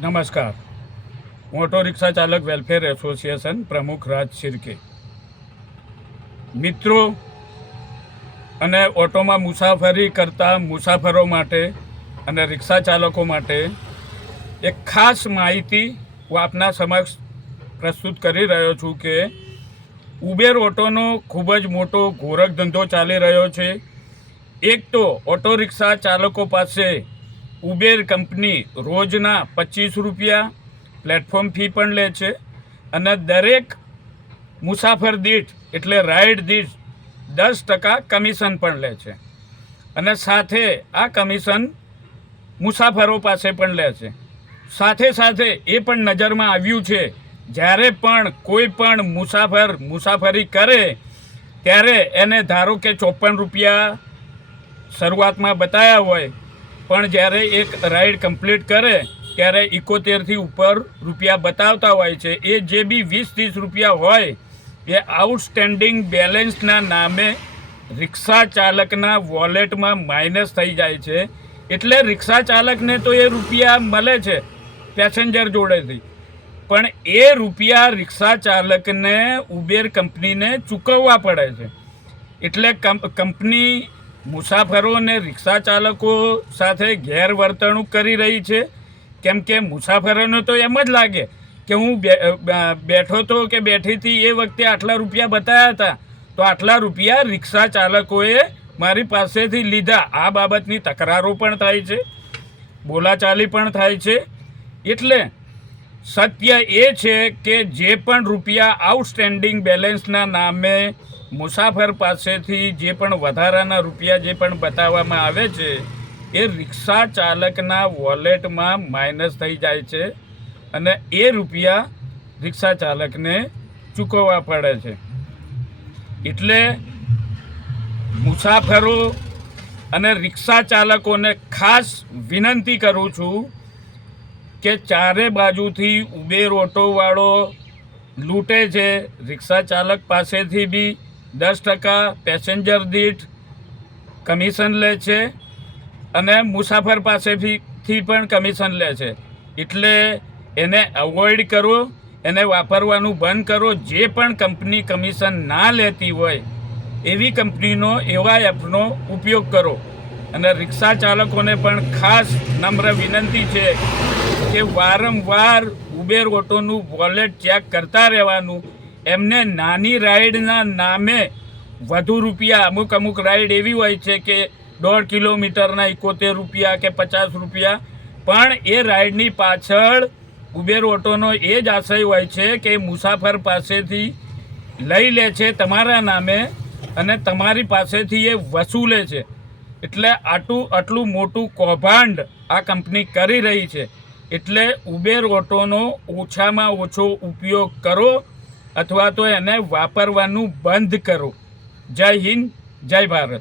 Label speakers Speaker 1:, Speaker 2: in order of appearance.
Speaker 1: નમસ્કાર. હું auto rickshaw ચાલક વેલફેર એસોસિએશન પ્રમુખ રાજ શિર્કે. મિત્રો, અને ઓટોમાં મુસાફરી કરતા મુસાફરો માટે અને રિક્ષા ચાલકો માટે એક ખાસ માહિતી હું આપના સમક્ષ પ્રસ્તુત કરી રહ્યો છું કે ઉબેર ઓટોનો ખૂબ જ મોટો ગોરખ ધંધો ચાલી રહ્યો છે. એક તો ઓટો રિક્ષા ચાલકો પાસે ઉબેર કંપની રોજના પચીસ રૂપિયા પ્લેટફોર્મ ફી પણ લે છે અને દરેક મુસાફર દીઠ, એટલે રાઇડ દીઠ દસ ટકા કમિશન પણ લે છે. અને સાથે આ કમિશન મુસાફરો પાસે પણ લે છે. સાથે સાથે એ પણ નજરમાં આવ્યું છે, જ્યારે પણ કોઈ પણ મુસાફર મુસાફરી કરે, ત્યારે એને ધારો કે ચોપન રૂપિયા શરૂઆતમાં બતાવ્યા હોય પણ જ્યારે એક રાઈડ કમ્પ્લીટ કરે, ત્યારે ઇકોતેરથી ઉપર રૂપિયા બતાવતા હોય છે. એ જે બી વીસ ત્રીસ રૂપિયા હોય, એ આઉટસ્ટેન્ડિંગ બેલેન્સના નામે રિક્ષા ચાલકના વોલેટમાં માઇનસ થઈ જાય છે. એટલે રિક્ષા ચાલકને તો એ રૂપિયા મળે છે પેસેન્જર જોડેથી. પણ એ રૂપિયા રિક્ષા ચાલકને ઉબેર કંપનીને ચૂકવવા પડે છે. એટલે કંપ કંપની મુસાફરો અને રિક્ષા ચાલકો સાથે ગેરવર્તણૂક કરી રહી છે. કેમ કે મુસાફરોને તો એમ જ લાગે કે હું બેઠો તો કે બેઠી હતી એ વખતે આટલા રૂપિયા બતાવ્યા હતા, તો આટલા રૂપિયા રિક્ષા ચાલકોએ મારી પાસેથી લીધા. આ બાબતની તકરારો પણ થાય છે, બોલાચાલી પણ થાય છે. એટલે સત્ય એ છે કે જે પણ રૂપિયા આઉટસ્ટેન્ડિંગ બેલેન્સના નામે મુસાફર પાસેથી જે પણ વધારાના રૂપિયા જે પણ બતાવવામાં આવે છે, એ રિક્ષા ચાલકના વોલેટમાં માઇનસ થઈ જાય છે અને એ રૂપિયા રિક્ષા ચાલકને ચૂકવવા પડે છે. એટલે મુસાફરો અને રિક્ષા ચાલકોને ખાસ વિનંતી કરું છું કે ચારે બાજુથી ઉબેર ઓટોવાળો લૂંટે છે, રિક્ષા ચાલક પાસેથી બી દસ ટકા પેસેન્જર દીઠ કમિશન લે છે અને મુસાફર પાસેથી પણ કમિશન લે છે. એટલે એને અવોઇડ કરો, એને વાપરવાનું બંધ કરો, જે પણ કંપની કમિશન ના લેતી હોય, એવી કંપનીનો એવા એપનો ઉપયોગ કરો. અને રિક્ષા ચાલકોને પણ ખાસ નમ્ર વિનંતી છે કે વારંવાર ઉબેર ઓટોનું વોલેટ ચેક કરતા રહેવાનું એમને નાની રાઈડના નામે વધુ રૂપિયા, અમુક અમુક રાઈડ એવી હોય છે કે દોઢ કિલોમીટરના એકોતેર રૂપિયા કે પચાસ રૂપિયા. પણ એ રાઈડની પાછળ ઉબેર ઓટોનો એ જ આશય હોય છે કે મુસાફર પાસેથી લઈ લે છે તમારા નામે અને તમારી પાસેથી એ વસૂલે છે. એટલે આટલું આટલું મોટું કૌભાંડ આ કંપની કરી રહી છે. એટલે ઉબેર ઓટોનો ઓછામાં ઓછો ઉપયોગ કરો અથવા તો એને વાપરવાનું બંધ કરો. જય હિન્દ જય ભારત.